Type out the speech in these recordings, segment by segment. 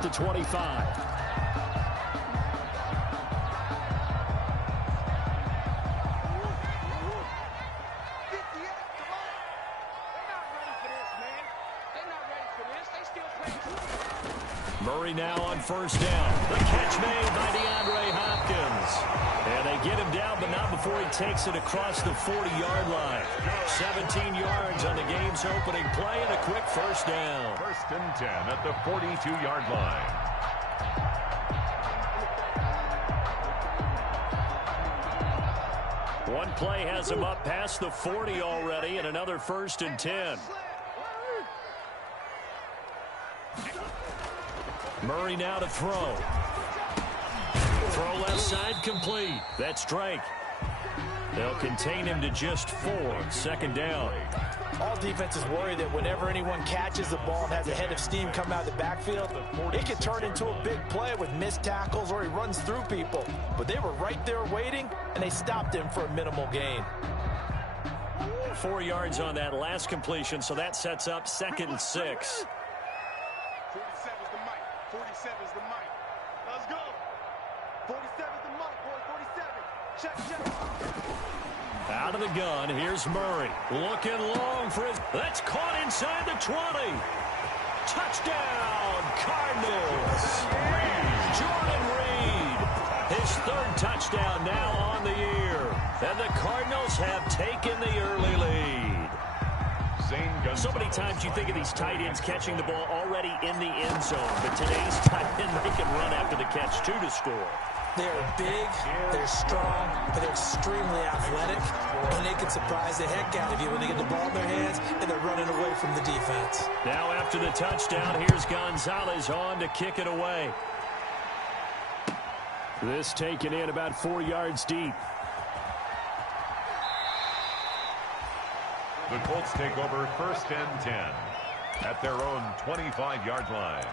at the 25. Murray now on first down. The catch made by DeAndre Hopkins. And they get him down, but not before he takes it across the 40-yard line. 17 yards on the game's opening play and a quick first down. 1st and 10 at the 42-yard line. One play has him up past the 40 already, and another 1st and 10. Murray now to throw. Throw left side complete. That's Drake. They'll contain him to just 4. 2nd down. All defenses worry that whenever anyone catches the ball and has a head of steam come out of the backfield, it can turn into a big play with missed tackles or he runs through people. But they were right there waiting, and they stopped him for a minimal gain. 4 yards on that last completion, so that sets up 2nd and 6. 47's the mic. 47's the mic. Let's go. 47's the mic, boy. 47. Check, check. Out of the gun, here's Murray. Looking long for his... That's caught inside the 20. Touchdown, Cardinals. Jordan Reed. His 3rd touchdown now on the year. And the Cardinals have taken the early lead. So many times you think of these tight ends catching the ball already in the end zone. But today's tight end, they can run after the catch, too, to score. They're big, they're strong, but they're extremely athletic, and they can surprise the heck out of you when they get the ball in their hands and they're running away from the defense. Now after the touchdown, here's Gonzalez on to kick it away. This taken in about 4 yards deep. The Colts take over 1st and 10 at their own 25-yard line.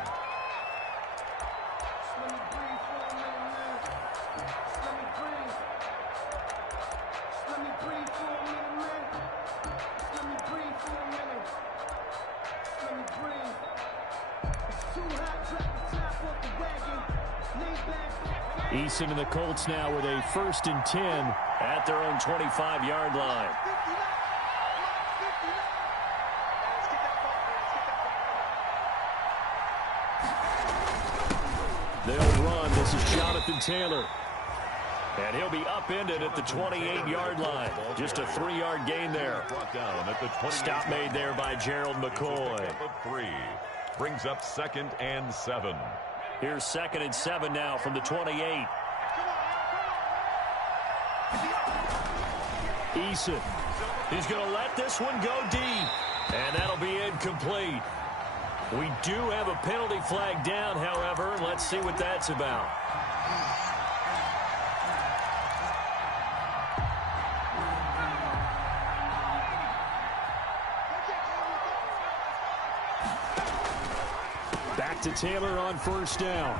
Eason and the Colts now with a 1st and 10 at their own 25-yard line. They'll run. This is Jonathan Taylor. And he'll be upended at the 28-yard line. Just a 3-yard gain there. Stop made there by Gerald McCoy. 3 brings up 2nd and 7. Here's 2nd and 7 now from the 28. Eason. He's going to let this one go deep. And that'll be incomplete. We do have a penalty flag down, however. Let's see what that's about. Back to Taylor on 1st down.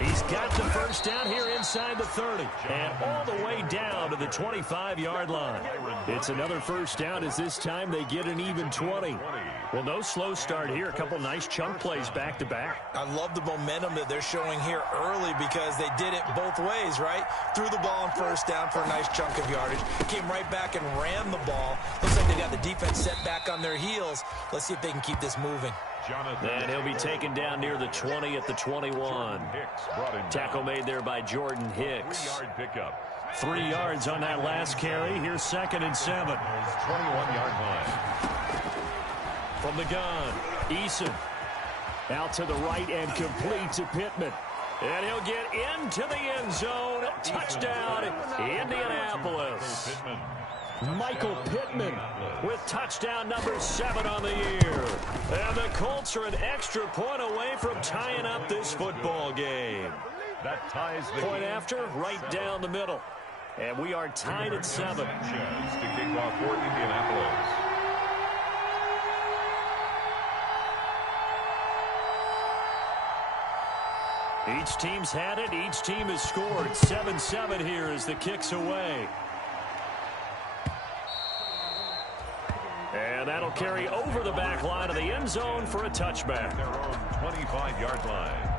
He's got the 1st down here inside the 30 and all the way down to the 25-yard line. It's another 1st down as this time they get an even 20. Well, no slow start here. A couple nice chunk plays back-to-back. I love the momentum that they're showing here early because they did it both ways, right? Threw the ball on 1st down for a nice chunk of yardage. Came right back and ran the ball. Looks like they got the defense set back on their heels. Let's see if they can keep this moving. And he'll be taken down near the 20 at the 21. Tackle made there by Jordan Hicks. 3 yards on that last carry. Here's 2nd and 7. 21-yard line. From the gun, Eason. Out to the right and complete to Pittman. And he'll get into the end zone. Touchdown, Indianapolis. Michael Pittman with touchdown number 7 on the year. And the Colts are an extra point away from tying up this football game. That ties the point after, right down the middle. And we are tied at 7. To kick off for Indianapolis. Each team's had it. Each team has scored. 7-7 here as the kick's away. And And that'll carry over the back line of the end zone for a touchback. Their own 25-yard line.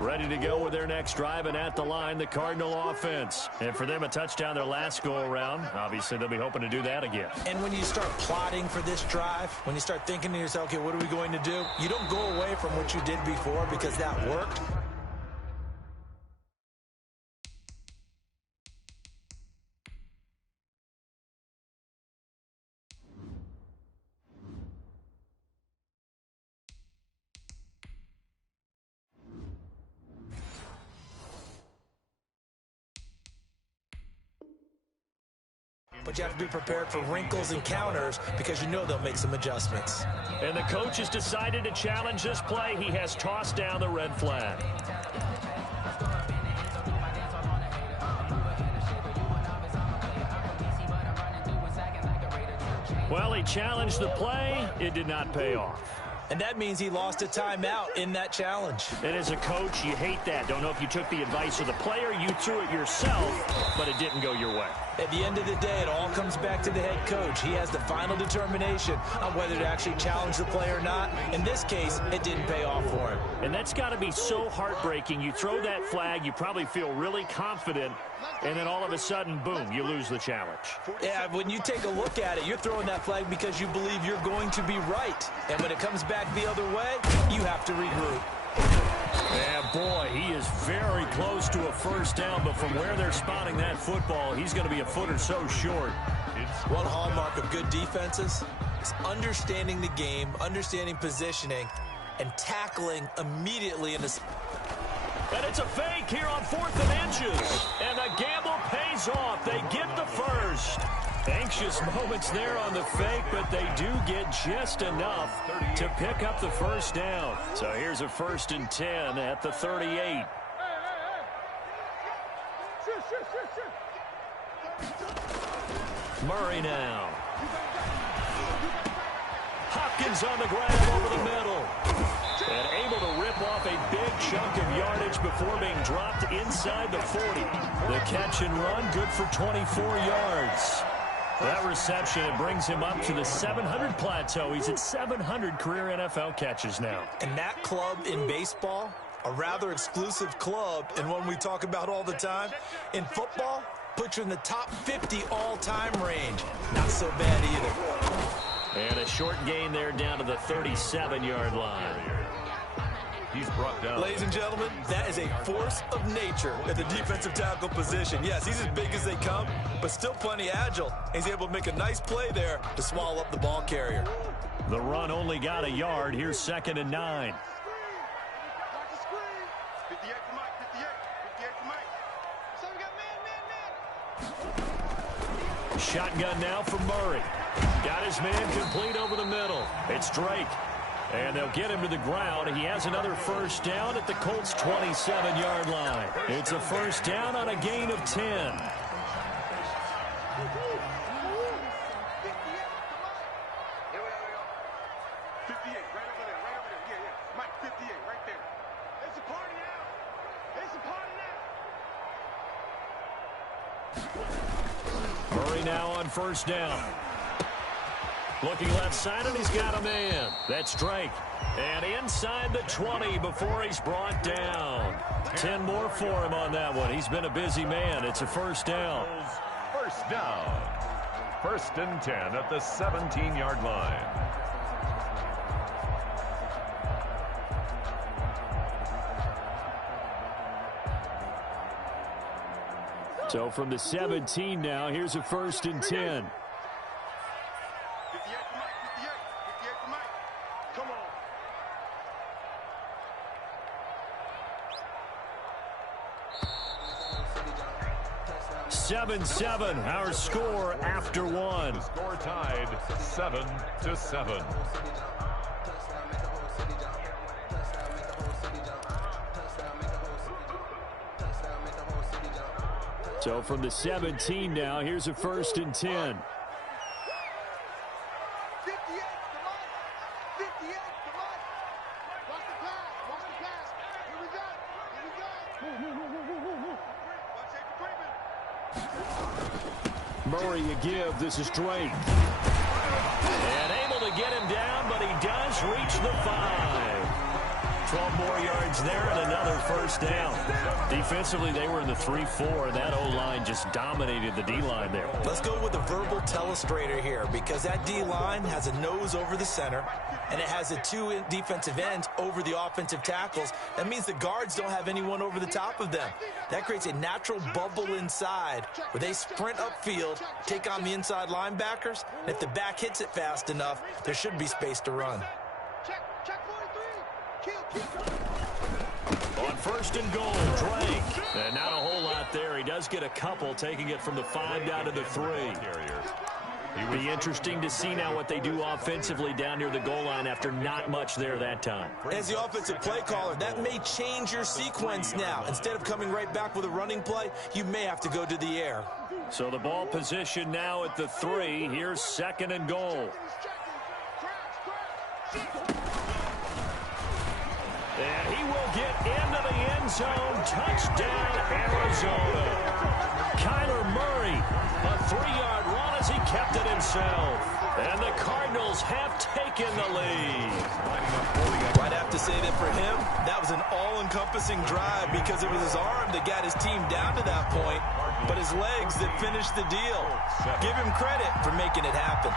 Ready to go with their next drive, and at the line, the Cardinal offense. And for them, a touchdown their last go-around. Obviously, they'll be hoping to do that again. And when you start plotting for this drive, when you start thinking to yourself, okay, what are we going to do? You don't go away from what you did before because that worked. But you have to be prepared for wrinkles and counters because you know they'll make some adjustments. And the coach has decided to challenge this play. He has tossed down the red flag. Well, he challenged the play. It did not pay off. And that means he lost a timeout in that challenge. And as a coach, you hate that. Don't know if you took the advice of the player, you threw it yourself, but it didn't go your way. At the end of the day, it all comes back to the head coach. He has the final determination on whether to actually challenge the play or not. In this case, it didn't pay off for him. And that's got to be so heartbreaking. You throw that flag, you probably feel really confident, and then all of a sudden, boom, you lose the challenge. Yeah, when you take a look at it, you're throwing that flag because you believe you're going to be right. And when it comes back the other way, you have to regroup. Yeah, boy, he is very close to a first down, but from where they're spotting that football, he's going to be a foot or so short. One hallmark of good defenses is understanding the game, understanding positioning, and tackling immediately in the... And it's a fake here on 4th and inches. And the gamble pays off. They get the first. Anxious moments there on the fake, but they do get just enough to pick up the first down. So here's a 1st and 10 at the 38. Murray now. Hopkins on the grab over the middle. And able to rip off a big chunk of yardage before being dropped inside the 40. The catch and run, good for 24 yards. That reception, it brings him up to the 700 plateau. He's at 700 career NFL catches now. And that club in baseball, a rather exclusive club, and one we talk about all the time. In football, puts you in the top 50 all-time range. Not so bad either. And a short gain there down to the 37-yard line. He's brought down. Ladies and gentlemen, that is a force of nature at the defensive tackle position. Yes, he's as big as they come, but still plenty agile. He's able to make a nice play there to swallow up the ball carrier. The run only got a yard. Here's 2nd and 9. Shotgun now for Murray. Got his man complete over the middle. It's Drake. And they'll get him to the ground. He has another first down at the Colts' 27-yard line. It's a first down on a gain of 10. Murray now on first down. Looking left side, and he's got a man. That's Drake. And inside the 20 before he's brought down. 10 more for him on that one. He's been a busy man. It's a first down. First down. 1st and 10 at the 17-yard line. So from the 17 now, here's a 1st and 10. Come on. 7-7, our score after one. The score tied 7-7. So from the 17 now, here's a 1st and 10. Murray a give. This is Drake. And able to get him down, but he does reach the 5. 12 more yards there and another first down. Defensively, they were in the 3-4, and that O-line just dominated the D-line there. Let's go with a verbal telestrator here, because that D-line has a nose over the center, and it has a 2 defensive ends over the offensive tackles. That means the guards don't have anyone over the top of them. That creates a natural bubble inside where they sprint upfield, take on the inside linebackers, and if the back hits it fast enough, there should be space to run. On first and goal, Drake. And not a whole lot there. He does get a couple, taking it from the 5 down to the 3. Be interesting to see now what they do offensively down near the goal line after not much there that time. As the offensive play caller, that may change your sequence now. Instead of coming right back with a running play, you may have to go to the air. So the ball position now at the 3. Here's second and goal. And he will get into the end zone. Touchdown, Arizona. Kyler Murray, a 3-yard run as he kept it himself. And the Cardinals have taken the lead. I'd have to say that for him, that was an all-encompassing drive because it was his arm that got his team down to that point, but his legs that finished the deal. Give him credit for making it happen.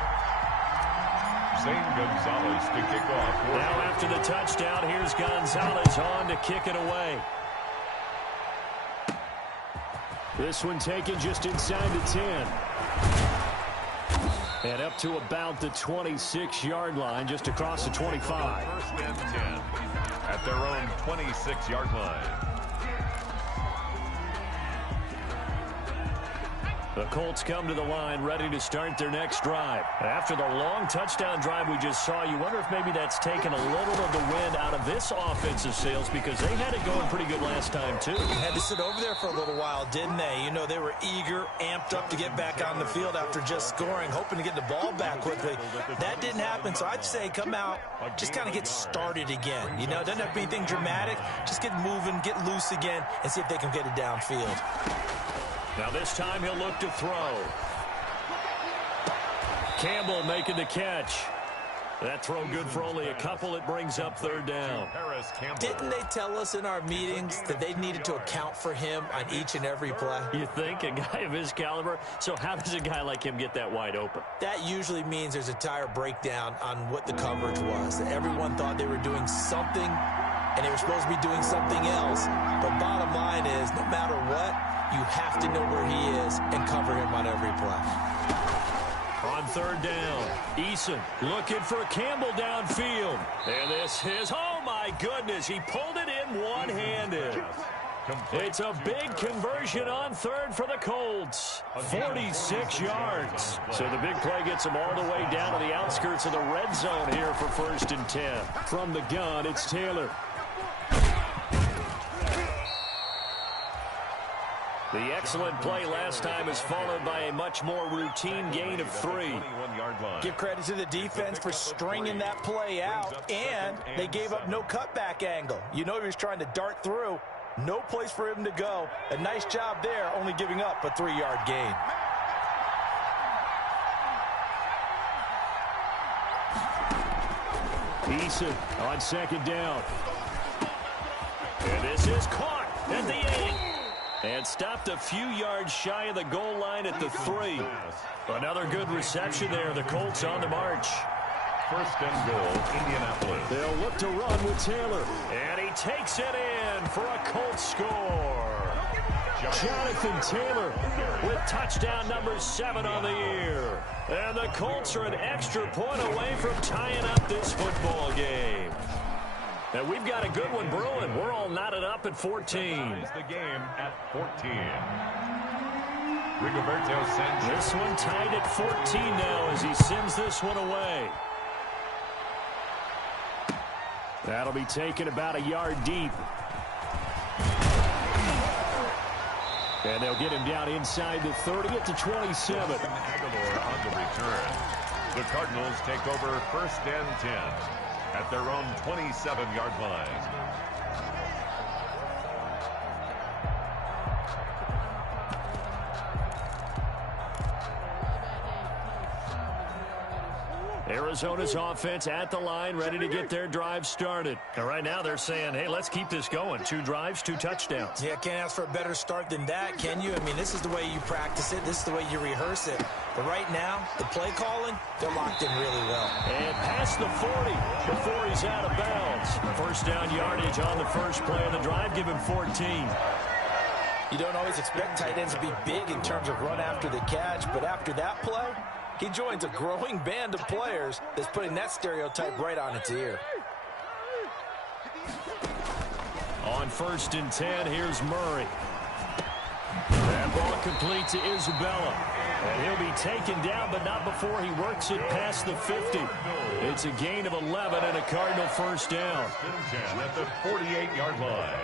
Gonzalez to kick off. Now after the touchdown, here's Gonzalez on to kick it away. This one taken just inside the 10. And up to about the 26-yard line, just across the 25. First and 10 at their own 26-yard line. The Colts come to the line ready to start their next drive. After the long touchdown drive we just saw, you wonder if maybe that's taken a little of the wind out of this offensive sails because they had it going pretty good last time, too. Had to sit over there for a little while, didn't they? You know, they were eager, amped up to get back on the field after just scoring, hoping to get the ball back quickly. That didn't happen, so I'd say come out, just kind of get started again. You know, it doesn't have to be anything dramatic. Just get moving, get loose again, and see if they can get it downfield. Now this time he'll look to throw. Campbell making the catch. That throw good for only a couple. It brings up third down. Didn't they tell us in our meetings that they needed to account for him on each and every play? You think? A guy of his caliber? So how does a guy like him get that wide open? That usually means there's a tire breakdown on what the coverage was. That everyone thought they were doing something, and they were supposed to be doing something else. But bottom line is, no matter what, you have to know where he is and cover him on every play. On third down, Eason looking for Campbell downfield. And this is, oh my goodness, he pulled it in one-handed. It's a big conversion on third for the Colts. 46 yards. So the big play gets them all the way down to the outskirts of the red zone here for first and 10. From the gun, it's Taylor. The excellent play last time is followed by a much more routine gain of 3. Give credit to the defense for stringing that play out, and they gave up no cutback angle. You know he was trying to dart through. No place for him to go. A nice job there, only giving up a 3-yard gain. Eason on second down. And this is caught at the 8. And stopped a few yards shy of the goal line at the 3. Another good reception there. The Colts on the march. First and goal, Indianapolis. They'll look to run with Taylor. And he takes it in for a Colts score. Jonathan Taylor with touchdown number 7 on the year. And the Colts are an extra point away from tying up this football game. And we've got a good one brewing. We're all knotted up at 14. The game at 14. Rigoberto Sanchez. This one tied at 14 now as he sends this one away. That'll be taken about a yard deep. And they'll get him down inside the 30 at the 27. Aguilar on the return. The Cardinals take over first and 10. At their own 27-yard line. Arizona's offense at the line, ready to get their drive started. And right now they're saying, hey, let's keep this going. 2 drives, 2 touchdowns. Yeah, can't ask for a better start than that, can you? I mean, this is the way you practice it. This is the way you rehearse it. But right now, the play calling, they're locked in really well. And past the 40 before he's out of bounds. First down yardage on the first play of the drive. Give him 14. You don't always expect tight ends to be big in terms of run after the catch, but after that play, he joins a growing band of players that's putting that stereotype right on its ear. On 1st and 10, here's Murray. That ball complete to Isabella. And he'll be taken down, but not before he works it past the 50. It's a gain of 11 and a Cardinal first down. 10 at the 48-yard line.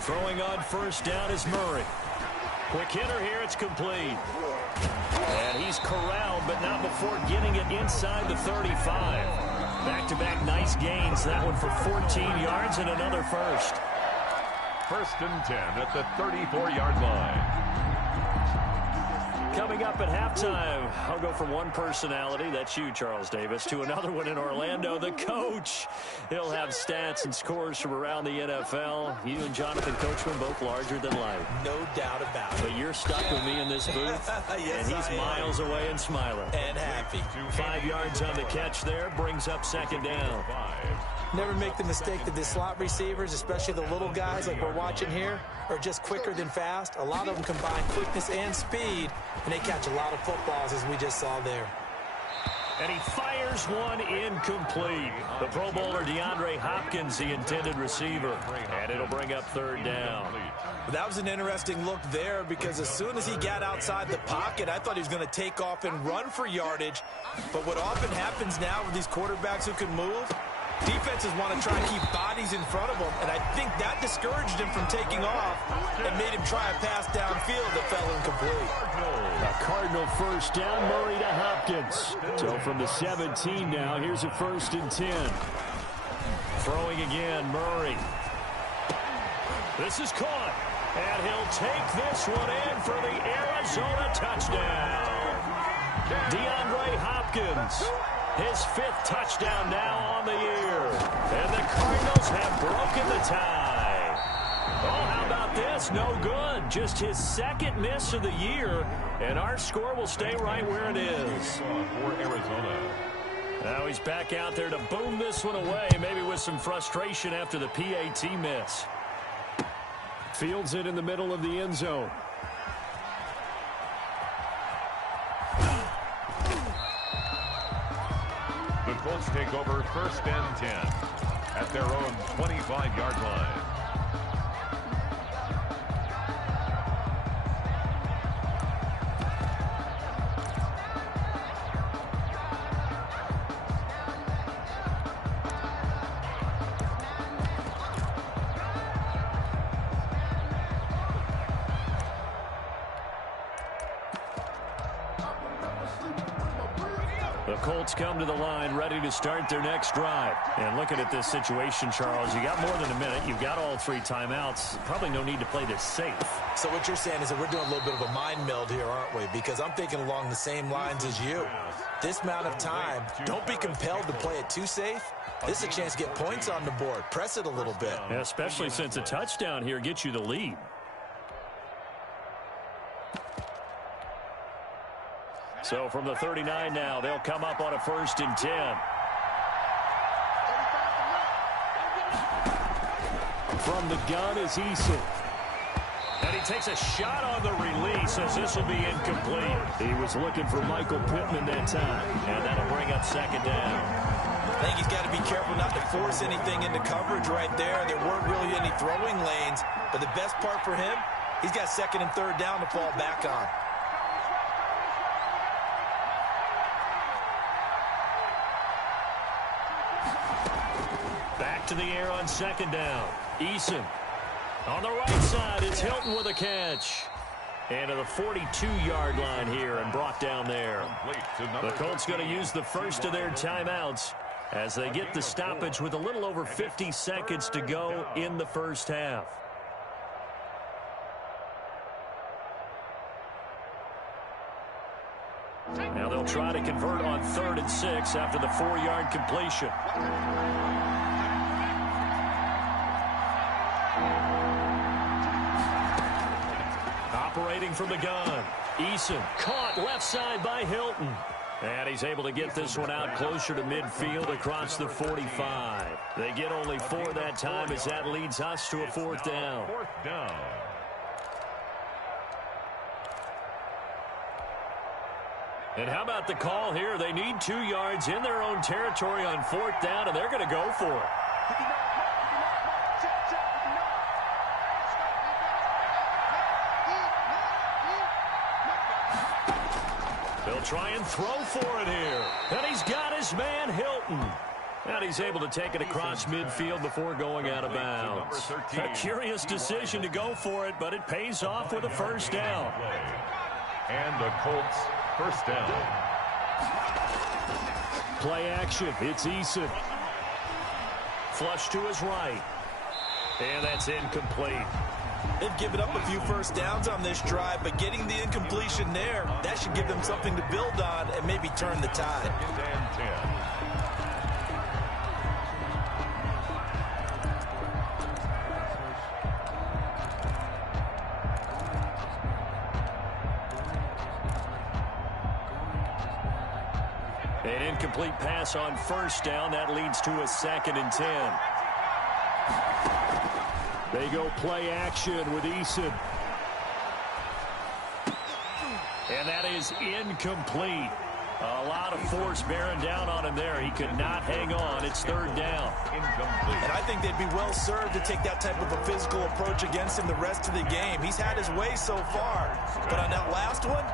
Throwing on first down is Murray. Quick hitter here, it's complete. And he's corralled, but not before getting it inside the 35. Back-to-back nice gains. That one for 14 yards and another first. 1st and 10 at the 34-yard line. Coming up at halftime, I'll go from one personality, that's you, Charles Davis, to another one in Orlando, the coach. He'll have stats and scores from around the NFL. You and Jonathan Coachman both larger than life. No doubt about it. But you're stuck with me in this booth, Yes, and he's miles away and smiling. And happy. 5 yards on the catch there, brings up 2nd down. Never make the mistake that the slot receivers, especially the little guys like we're watching here, are just quicker than fast. A lot of them combine quickness and speed, and they catch a lot of footballs, as we just saw there. And he fires one incomplete. The Pro Bowler DeAndre Hopkins, the intended receiver. And it'll bring up 3rd down. That was an interesting look there, because as soon as he got outside the pocket, I thought he was going to take off and run for yardage. But what often happens now with these quarterbacks who can move, defenses want to try and keep bodies in front of them, and I think that discouraged him from taking off and made him try a pass downfield that fell incomplete. A Cardinal first down, Murray to Hopkins. So from the 17 now, here's a 1st and 10. Throwing again, Murray. This is caught, and he'll take this one in for the Arizona touchdown. DeAndre Hopkins. His 5th touchdown now on the year. And the Cardinals have broken the tie. Oh, how about this? No good. Just his 2nd miss of the year. And our score will stay right where it is. For Arizona. Now he's back out there to boom this one away, maybe with some frustration after the PAT miss. Fields it in the middle of the end zone. The Colts take over 1st and 10 at their own 25-yard line. The Colts come to the line ready to start their next drive. And looking at this situation, Charles, you got more than a minute. You've got all 3 timeouts. Probably no need to play this safe. So what you're saying is that we're doing a little bit of a mind meld here, aren't we? Because I'm thinking along the same lines as you. This amount of time, don't be compelled to play it too safe. This is a chance to get points on the board. Press it a little bit. Yeah, especially since a touchdown here gets you the lead. So from the 39 now, they'll come up on a 1st and 10. From the gun is Eason. And he takes a shot on the release as this will be incomplete. He was looking for Michael Pittman that time. And that'll bring up 2nd down. I think he's got to be careful not to force anything into coverage right there. There weren't really any throwing lanes. But the best part for him, he's got 2nd and 3rd down to fall back on. Back to the air on 2nd down. Eason. On the right side, it's Hilton with a catch. And to the 42-yard line here and brought down there. The Colts going to use the first of their timeouts as they get the stoppage with a little over 50 seconds to go in the first half. Now they'll try to convert on 3rd and 6 after the 4-yard completion. Operating from the gun. Eason caught left side by Hilton. And he's able to get this one out closer to midfield across the 45. They get only 4 that time as that leads us to a 4th down. 4th down. And how about the call here? They need 2 yards in their own territory on 4th down, and they're going to go for it. They'll try and throw for it here. And he's got his man, Hilton. And he's able to take it across midfield before going out of bounds. A curious decision to go for it, but it pays off with a 1st down. And the Colts 1st down. Play action. It's Eason. Flush to his right. And that's incomplete. They've given up a few 1st downs on this drive, but getting the incompletion there, that should give them something to build on and maybe turn the tide. 2nd and 10. An incomplete pass on 1st down. That leads to a 2nd and 10. They go play action with Eason. And that is incomplete. A lot of force bearing down on him there. He could not hang on. It's 3rd down. Incomplete. And I think they'd be well served to take that type of a physical approach against him the rest of the game. He's had his way so far. But on that last one,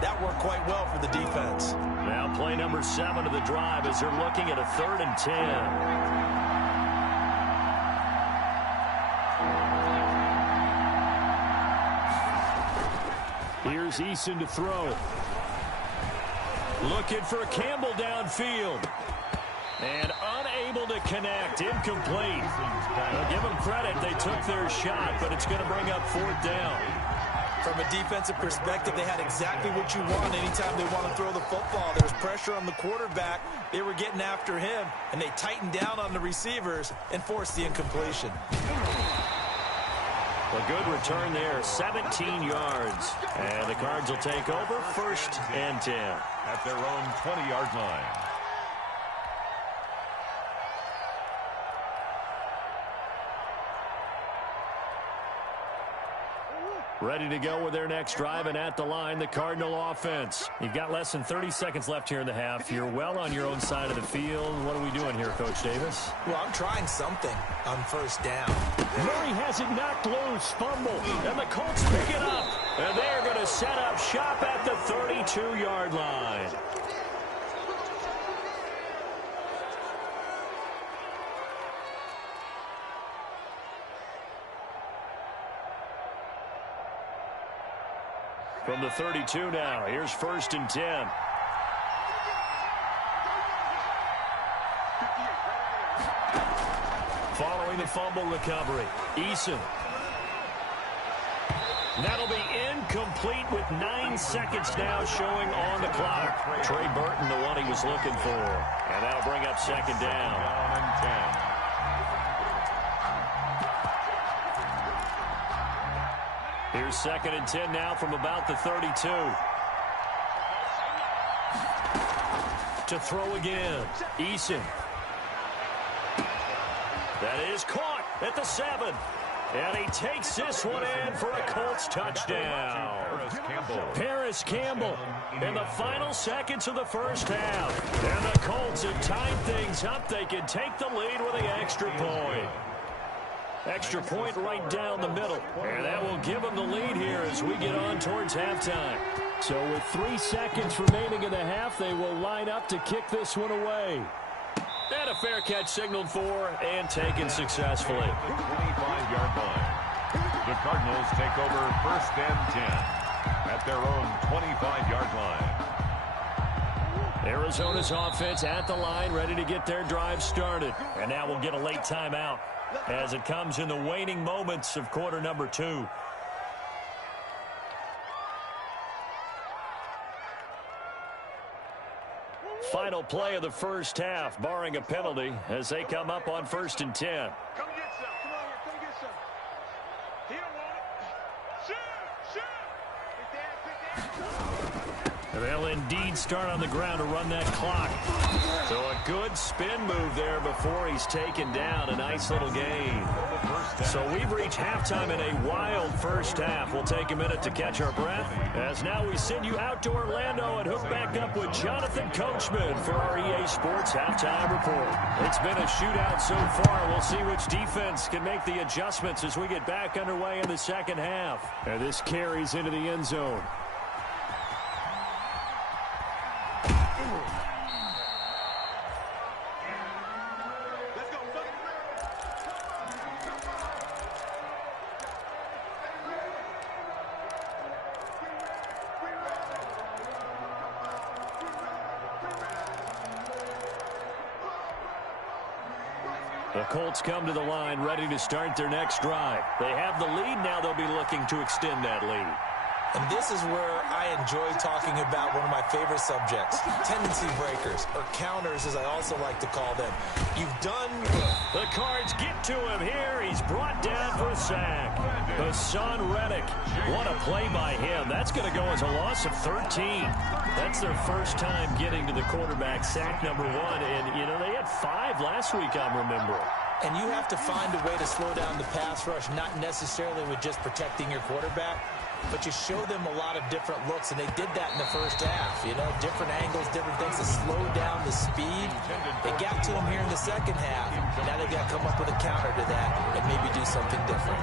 that worked quite well for the defense. Now play number 7 of the drive as they're looking at a 3rd and 10. Here's Eason to throw. Looking for Campbell downfield. And unable to connect. Incomplete. Well, give them credit. They took their shot, but it's going to bring up 4th down. From a defensive perspective, they had exactly what you want anytime they want to throw the football. There was pressure on the quarterback. They were getting after him, and they tightened down on the receivers and forced the incompletion. A good return there, 17 yards. And the Cards will take over 1st and 10. At their own 20-yard line. Ready to go with their next drive, and at the line, the Cardinal offense. You've got less than 30 seconds left here in the half. You're well on your own side of the field. What are we doing here, Coach Davis? Well, I'm trying something on 1st down. Murray has it knocked loose, fumble, and the Colts pick it up. And they're going to set up shop at the 32-yard line. From the 32 now, here's 1st and 10. Following the fumble recovery, Eason. That'll be incomplete with 9 seconds now showing on the clock. Trey Burton, the one he was looking for. And that'll bring up 2nd down. Down and 10. Here's 2nd and 10 now from about the 32. To throw again, Eason. That is caught at the 7. And he takes this one in for a Colts touchdown. Paris Campbell in the final seconds of the 1st half. And the Colts have tied things up. They can take the lead with the extra point. Extra point right down the middle. And that will give them the lead here as we get on towards halftime. So with 3 seconds remaining in the half, they will line up to kick this one away. And a fair catch signaled for and taken successfully. 25-yard line. The Cardinals take over 1st and 10 at their own 25-yard line. Arizona's offense at the line, ready to get their drive started. And now we'll get a late timeout as it comes in the waning moments of quarter number 2. Final play of the first half, barring a penalty, as they come up on 1st and 10. Come get some. Come on here. Come get some. He don't want it. Shoot! Shoot! Pick that. And they'll indeed start on the ground to run that clock. So a good spin move there before he's taken down. A nice little gain. So we've reached halftime in a wild first half. We'll take a minute to catch our breath, as now we send you out to Orlando and hook back up with Jonathan Coachman for our EA Sports Halftime Report. It's been a shootout so far. We'll see which defense can make the adjustments as we get back underway in the second half. And this carries into the end zone. The Colts come to the line ready to start their next drive. They have the lead. Now they'll be looking to extend that lead. And this is where I enjoy talking about one of my favorite subjects, tendency breakers, or counters as I also like to call them. You've done... The Cards get to him here. He's brought down for a sack. Hassan Reddick. What a play by him. That's going to go as a loss of 13. That's their first time getting to the quarterback, sack number 1. And, you know, they had 5 last week, I'm remembering. And you have to find a way to slow down the pass rush, not necessarily with just protecting your quarterback, but you show them a lot of different looks, and they did that in the first half. You know, different angles, different things to slow down the speed. They got to him here in the second half. Now they've got to come up with a counter to that and maybe do something different.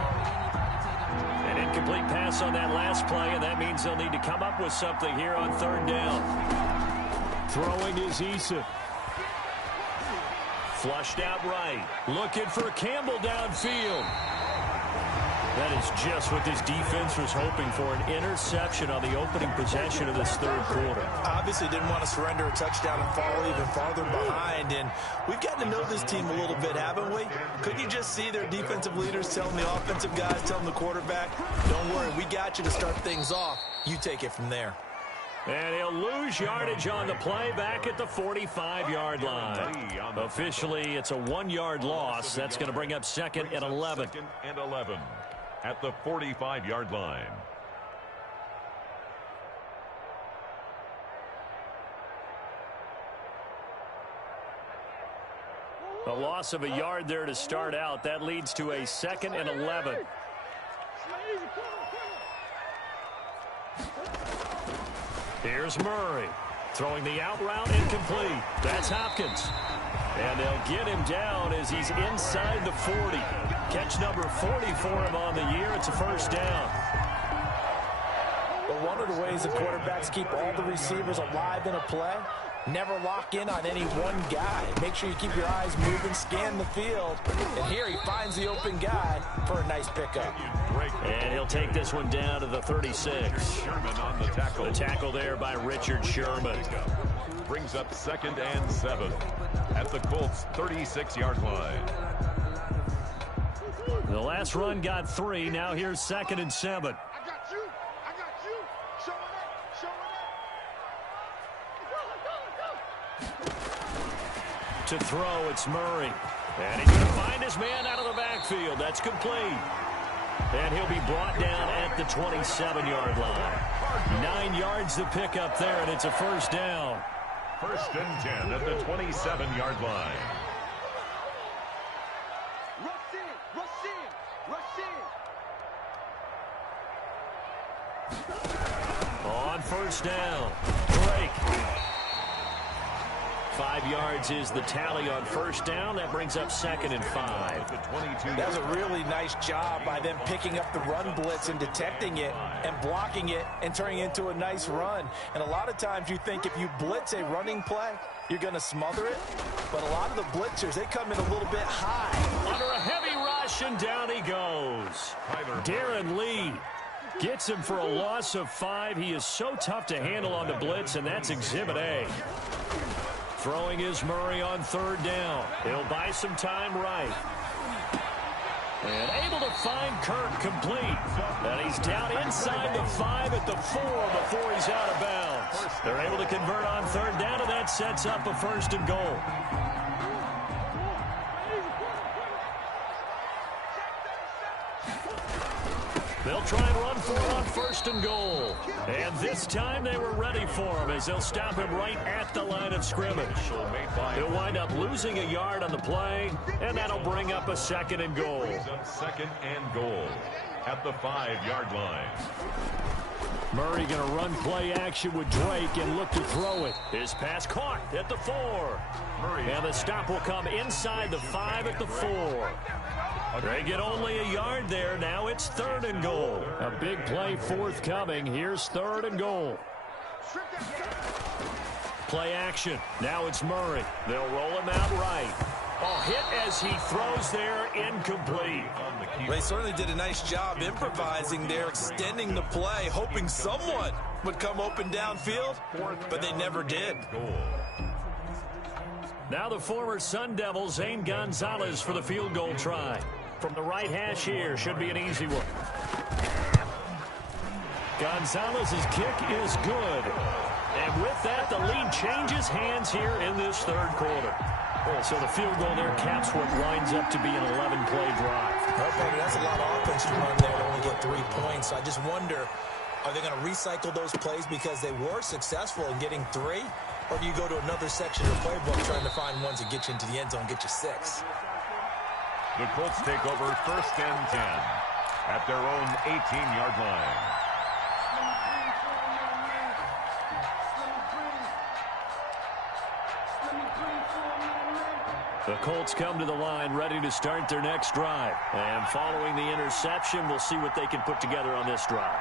An incomplete pass on that last play, and that means they'll need to come up with something here on 3rd down. Throwing is Eason. Flushed out right. Looking for Campbell downfield. That is just what this defense was hoping for, an interception on the opening possession of this 3rd quarter. Obviously didn't want to surrender a touchdown and fall even farther behind, and we've gotten to know this team a little bit, haven't we? Couldn't you just see their defensive leaders telling the offensive guys, telling the quarterback, don't worry, we got you to start things off. You take it from there. And he'll lose yardage on the play back at the 45-yard line. Officially, it's a 1-yard loss. That's going to bring up 2nd and 11. 2nd and 11 at the 45-yard line. A loss of a yard there to start out. That leads to a 2nd and 11. Here's Murray. Throwing the out route incomplete. That's Hopkins. And they'll get him down as he's inside the 40. Catch number 40 for him on the year. It's a 1st down. Well, one of the ways the quarterbacks keep all the receivers alive in a play, never lock in on any one guy. Make sure you keep your eyes moving, scan the field. And here he finds the open guy for a nice pickup. And he'll take this one down to the 36. Sherman on the tackle. The tackle there by Richard Sherman. Brings up 2nd and 7 at the Colts' 36-yard line. The last run got 3. Now here's 2nd and 7. I got you. I got you. Show it up. Show it up. To throw, it's Murray. And he's going to find his man out of the backfield. That's complete. And he'll be brought down at the 27-yard line. 9 yards to pick up there, and it's a 1st down. 1st and 10 at the 27-yard line. Rush in. Rush in. Rush in. On 1st down, Drake. 5 yards is the tally on 1st down. That brings up 2nd and 5. That was a really nice job by them picking up the run blitz and detecting it and blocking it and turning it into a nice run. And a lot of times you think if you blitz a running play, you're going to smother it. But a lot of the blitzers, they come in a little bit high. Under a heavy rush, and down he goes. Darren Lee gets him for a loss of 5. He is so tough to handle on the blitz, and that's Exhibit A. Throwing is Murray on 3rd down. He'll buy some time right. And able to find Kirk complete. And he's down inside the 5 at the 4 before he's out of bounds. They're able to convert on 3rd down, and that that sets up a 1st and goal. They'll try and run for it on 1st and goal. And this time they were ready for him as they'll stop him right at the line of scrimmage. He'll wind up losing a yard on the play, and that'll bring up a 2nd and goal. 2nd and goal at the 5-yard line. Murray going to run play action with Drake and look to throw it. His pass caught at the 4. And the stop will come inside the 5 at the 4. They get only a yard there. Now it's 3rd and goal. A big play forthcoming. Here's 3rd and goal. Play action. Now it's Murray. They'll roll him out right. Oh, hit as he throws there, incomplete. They certainly did a nice job improvising there, extending the play, hoping someone would come open downfield, but they never did. Now the former Sun Devil, Zane Gonzalez, for the field goal try. From the right hash here, should be an easy one. Gonzalez's kick is good. And with that, the lead changes hands here in this 3rd quarter. So the field goal there caps what winds up to be an 11-play drive. Okay, that's a lot of offense to run there to only get 3 points. I just wonder, are they going to recycle those plays because they were successful in getting 3? Or do you go to another section of the playbook trying to find ones that get you into the end zone, get you 6? The Colts take over 1st and 10 at their own 18-yard line. The Colts come to the line ready to start their next drive. And following the interception, we'll see what they can put together on this drive.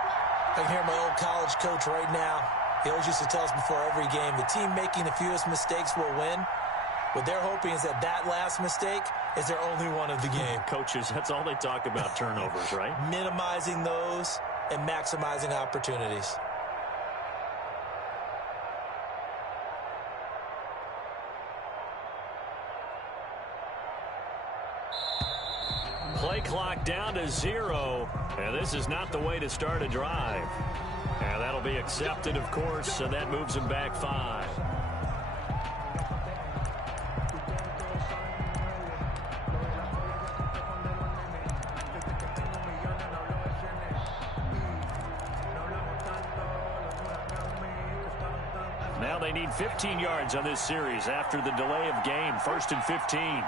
I can hear my old college coach right now. He always used to tell us before every game, the team making the fewest mistakes will win. What they're hoping is that that last mistake is their only one of the game. Coaches, that's all they talk about, turnovers, right? Minimizing those and maximizing opportunities. Play clock down to 0, and this is not the way to start a drive. And that'll be accepted, of course, and that moves him back 5. Now they need 15 yards on this series after the delay of game. 1st and 15.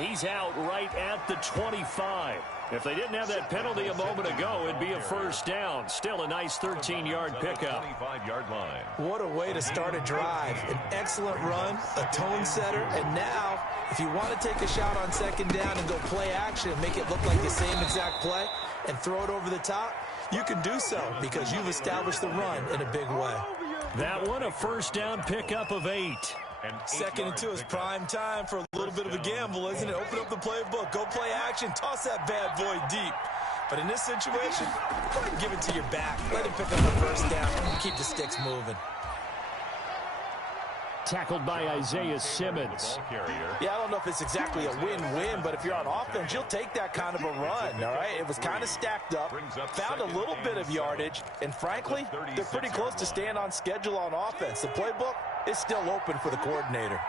He's out right at the 25. If they didn't have that penalty a moment ago, it'd be a 1st down. Still a nice 13-yard pickup. 25-yard line. What a way to start a drive. An excellent run, a tone setter, and now, if you want to take a shot on 2nd down and go play action and make it look like the same exact play and throw it over the top, you can do so because you've established the run in a big way. That one, a 1st down pickup of 8. 2nd and 2 is prime time for a little bit of a gamble, isn't it? Open up the playbook, go play action, toss that bad boy deep. But in this situation, go ahead and give it to your back. Let him pick up the 1st down and keep the sticks moving. Tackled by Isaiah Simmons. Yeah, I don't know if it's exactly a win-win, but if you're on offense, you'll take that kind of a run, all right? It was kind of stacked up, found a little bit of yardage, and frankly, they're pretty close to staying on schedule on offense. The playbook is still open for the coordinator.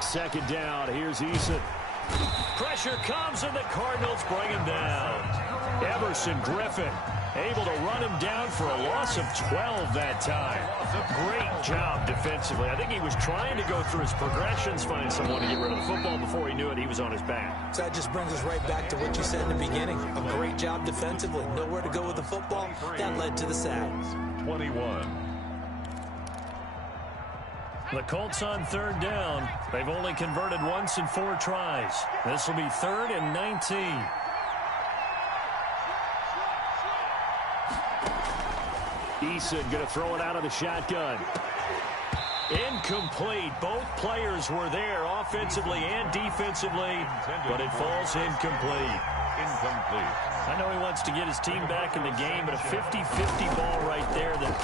Second down, here's Eason. Pressure comes, and the Cardinals bring him down. Everson Griffin able to run him down for a loss of 12 that time. Great job defensively. I think he was trying to go through his progressions, find someone to get rid of the football. Before he knew it, he was on his back. So that just brings us right back to what you said in the beginning. A great job defensively. Nowhere to go with the football. That led to the sack. 21. The Colts on 3rd down. They've only converted once in 4 tries. This will be 3rd and 19. Eason going to throw it out of the shotgun. Incomplete. Both players were there offensively and defensively, but it falls incomplete. Incomplete. I know he wants to get his team back in the game, but a 50-50 ball right there that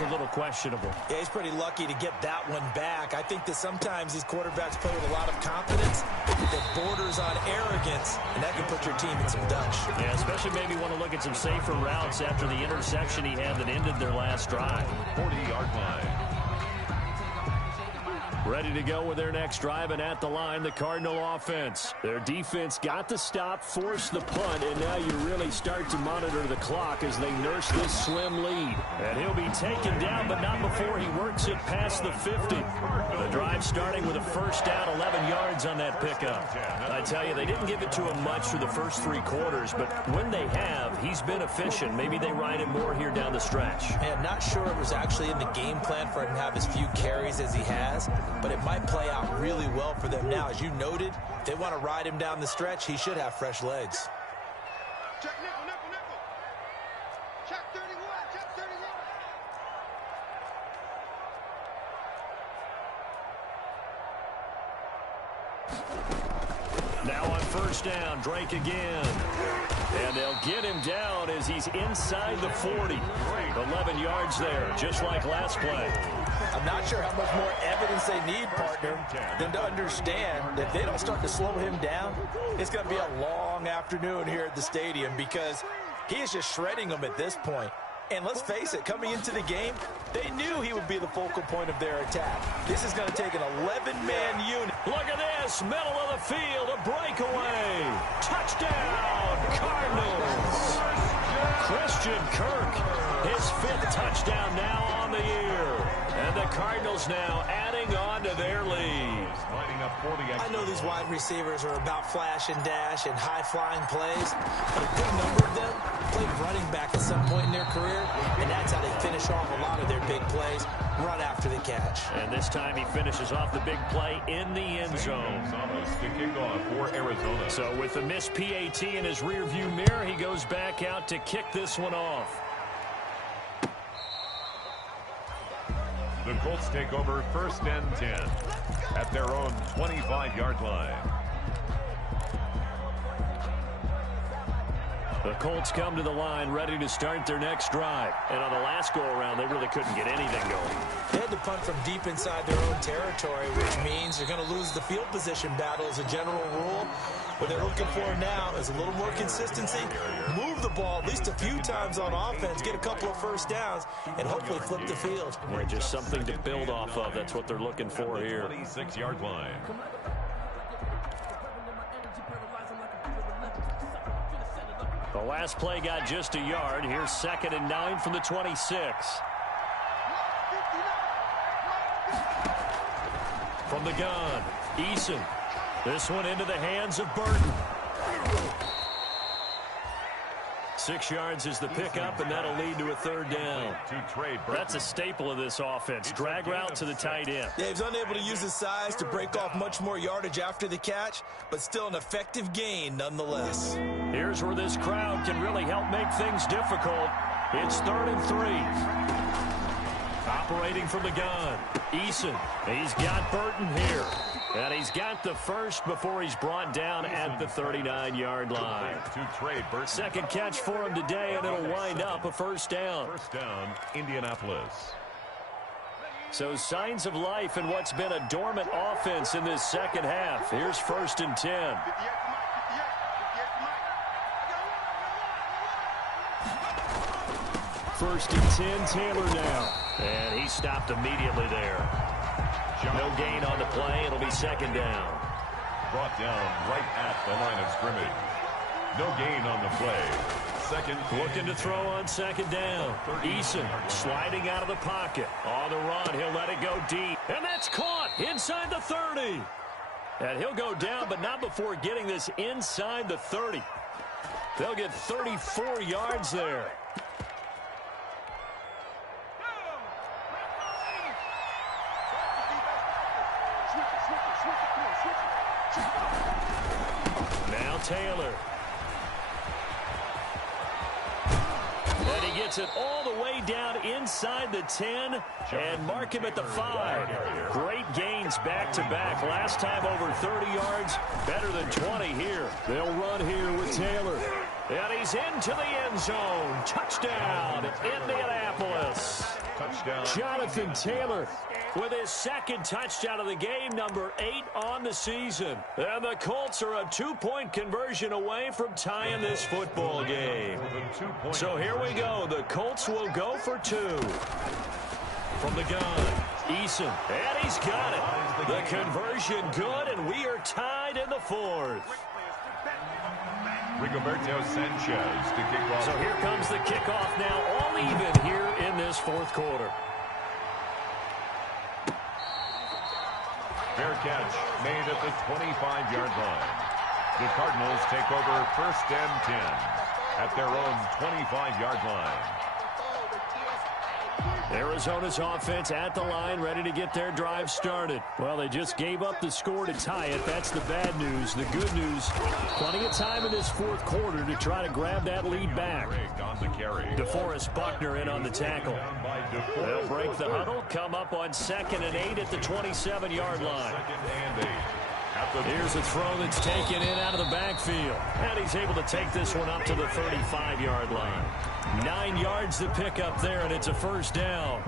was a little questionable. Yeah, he's pretty lucky to get that one back. I think that sometimes these quarterbacks play with a lot of confidence that borders on arrogance, and that can put your team in some dutch. Yeah, especially maybe want to look at some safer routes after the interception he had that ended their last drive. 40-yard line. Ready to go with their next drive, and at the line, the Cardinal offense. Their defense got the stop, forced the punt, and now you really start to monitor the clock as they nurse this slim lead. And he'll be taken down, but not before he works it past the 50. The drive starting with a first down, 11 yards on that pickup. I tell you, they didn't give it to him much through the first 3 quarters, but when they have, he's been efficient. Maybe they ride him more here down the stretch. Man, not sure it was actually in the game plan for him to have as few carries as he has, but it might play out really well for them now. As you noted, if they want to ride him down the stretch, he should have fresh legs. Check nickel, nickel, nickel. Check 31, check 31. Now on first down, Drake again. And they'll get him down as he's inside the 40. 11 yards there, just like last play. I'm not sure how much more evidence they need, partner, than to understand that if they don't start to slow him down, it's going to be a long afternoon here at the stadium because he is just shredding them at this point. And let's face it, coming into the game, they knew he would be the focal point of their attack. This is going to take an 11-man unit. Look at this, middle of the field, a breakaway. Touchdown, Cardinals. Christian Kirk, his 5th touchdown now on the year. And the Cardinals now adding on to their lead. I know these wide receivers are about flash and dash and high-flying plays, but a good number of them played running back at some point in their career, and that's how they finish off a lot of their big plays, run after the catch. And this time he finishes off the big play in the end zone. To kick off for Arizona. So with the missed PAT in his rearview mirror, he goes back out to kick this one off. The Colts take over first and 10 at their own 25-yard line. The Colts come to the line ready to start their next drive. And on the last go-around, they really couldn't get anything going. They had to punt from deep inside their own territory, which means they're going to lose the field position battle as a general rule. What they're looking for now is a little more consistency, move the ball at least a few times on offense, get a couple of first downs, and hopefully flip the field. Yeah, just something to build off of. That's what they're looking for here. 26-yard line. The last play got just a yard. Here's 2nd and 9 from the 26. From the gun, Eason. This one into the hands of Burton. 6 yards is the pickup, and that'll lead to a 3rd down. That's a staple of this offense. Drag route to the tight end. Yeah, he's unable to use his size to break off much more yardage after the catch, but still an effective gain nonetheless. Here's where this crowd can really help make things difficult. It's 3rd and 3. Operating from the gun, Eason. He's got Burton here. And he's got the first before he's brought down at the 39-yard line. Second catch for him today, and it'll wind up a first down. First down, Indianapolis. So signs of life in what's been a dormant offense in this second half. Here's 1st and 10. First and 10, Taylor now. And he stopped immediately there. No gain on the play. It'll be 2nd down. Brought down right at the line of scrimmage. No gain on the play. Second. Looking to throw on 2nd down. Eason sliding out of the pocket. On the run, he'll let it go deep. And that's caught inside the 30. And he'll go down, but not before getting this inside the 30. They'll get 34 yards there. Now Taylor. And he gets it all the way down inside the 10 and mark him at the 5. Great gains back-to-back. Last time over 30 yards, better than 20 here. They'll run here with Taylor. And he's into the end zone. Touchdown, Indianapolis. Touchdown. Jonathan Taylor with his second touchdown of the game, number 8 on the season. And the Colts are a 2-point conversion away from tying this football game. So here we go. The Colts will go for 2. From the gun, Eason, and he's got it. The conversion good, and we are tied in the 4th. Rigoberto Sanchez to kick off. So here comes the kickoff now, all even here in this 4th quarter. Fair catch made at the 25-yard line. The Cardinals take over 1st and 10 at their own 25-yard line. Arizona's offense at the line, ready to get their drive started. Well, they just gave up the score to tie it. That's the bad news. The good news, plenty of time in this 4th quarter to try to grab that lead back. DeForest Buckner in on the tackle. They'll break the huddle, come up on 2nd and 8 at the 27-yard line. Here's a throw that's taken in out of the backfield. And he's able to take this one up to the 35-yard line. 9 yards to pick up there, and it's a 1st down.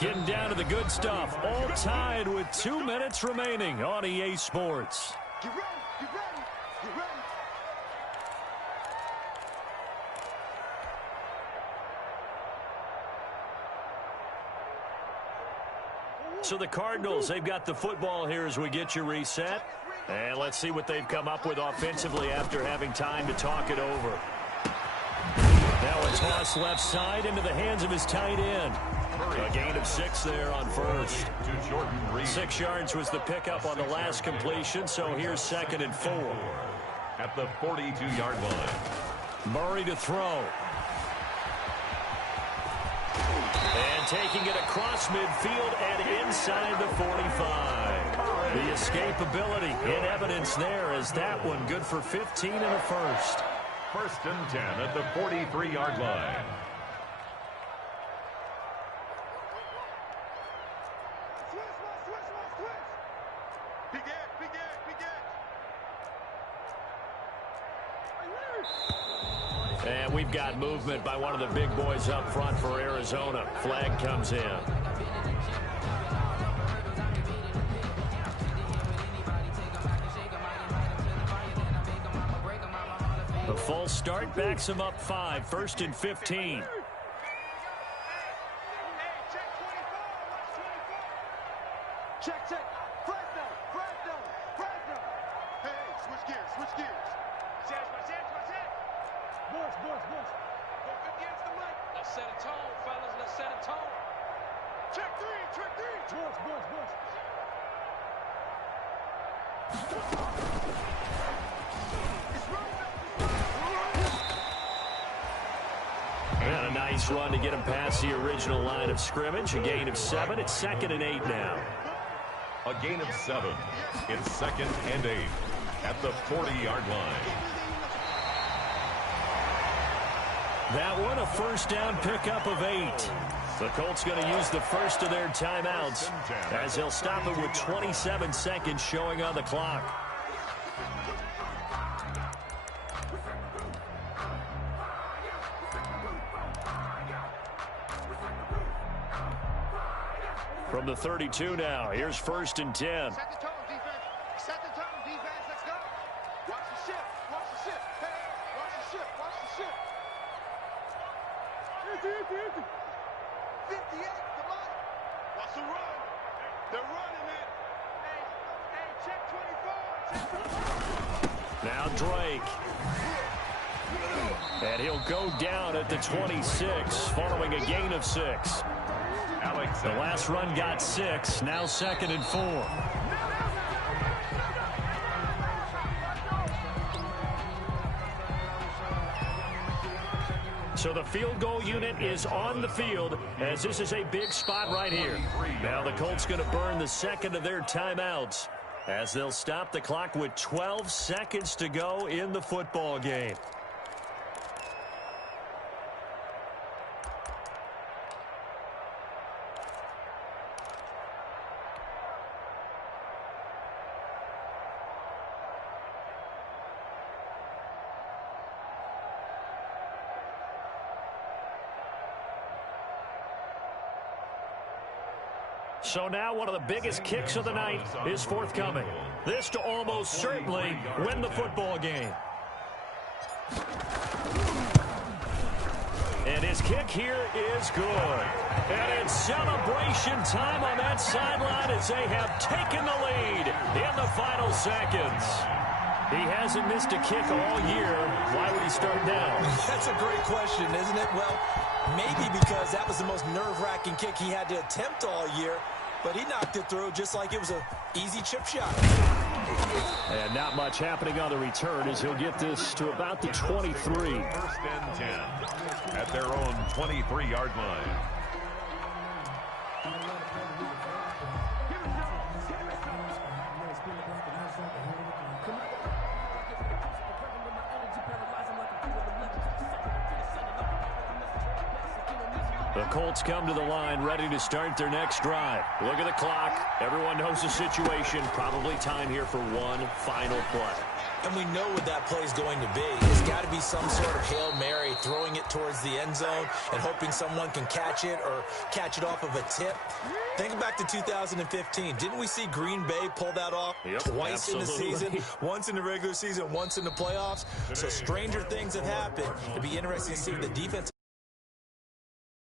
Getting down to the good stuff. All tied with 2 minutes remaining on EA Sports. Get ready, get ready, get ready. So the Cardinals, they've got the football here as we get you reset. And let's see what they've come up with offensively after having time to talk it over. Now a toss left side into the hands of his tight end. A gain of 6 there on 1st. 6 yards was the pickup on the last completion, so here's 2nd and 4. At the 42-yard line. Murray to throw. And taking it across midfield and inside the 45. The escapability in evidence there as that one good for 15 and a 1st. 1st and 10 at the 43-yard line. Switch. Big edge. And we've got movement by one of the big boys up front for Arizona. Flag comes in. A full start backs him up 5. 1st and 15. Check. Fresno. Hey, switch gears. Boys. Go 50 against the mic. Let's set a tone, fellas. Let's set a tone. Check three. Boys. And a nice run to get him past the original line of scrimmage. A gain of 7. It's 2nd and 8 now. A gain of 7. It's 2nd and 8 at the 40-yard line. That one, a 1st down pickup of 8. The Colts going to use the first of their timeouts as they'll stop it with 27 seconds showing on the clock. From the 32 now, here's 1st and 10. Set the tone, defense. Let's go. Watch the ship. Hey, watch the ship. Easy. 58, come on. Watch the run. They're running it. Hey, check 24. Now Drake. And he'll go down at the 26 following a gain of 6. The last run got 6. Now 2nd and 4. So the field goal unit is on the field as this is a big spot right here. Now the Colts going to burn the 2nd of their timeouts as they'll stop the clock with 12 seconds to go in the football game. So now one of the biggest kicks of the night is forthcoming. This to almost certainly win the football game. And his kick here is good. And it's celebration time on that sideline as they have taken the lead in the final seconds. He hasn't missed a kick all year. Why would he start now? That's a great question, isn't it? Well, maybe because that was the most nerve-wracking kick he had to attempt all year. But he knocked it through just like it was an easy chip shot. And not much happening on the return as he'll get this to about the 23. First and 10 at their own 23-yard line. The Colts come to the line ready to start their next drive. Look at the clock. Everyone knows the situation. Probably time here for one final play. And we know what that play is going to be. It's got to be some sort of Hail Mary, throwing it towards the end zone and hoping someone can catch it or catch it off of a tip. Think back to 2015. Didn't we see Green Bay pull that off twice in the season? Once in the regular season, once in the playoffs. So stranger things have happened. It'd be interesting to see if the defense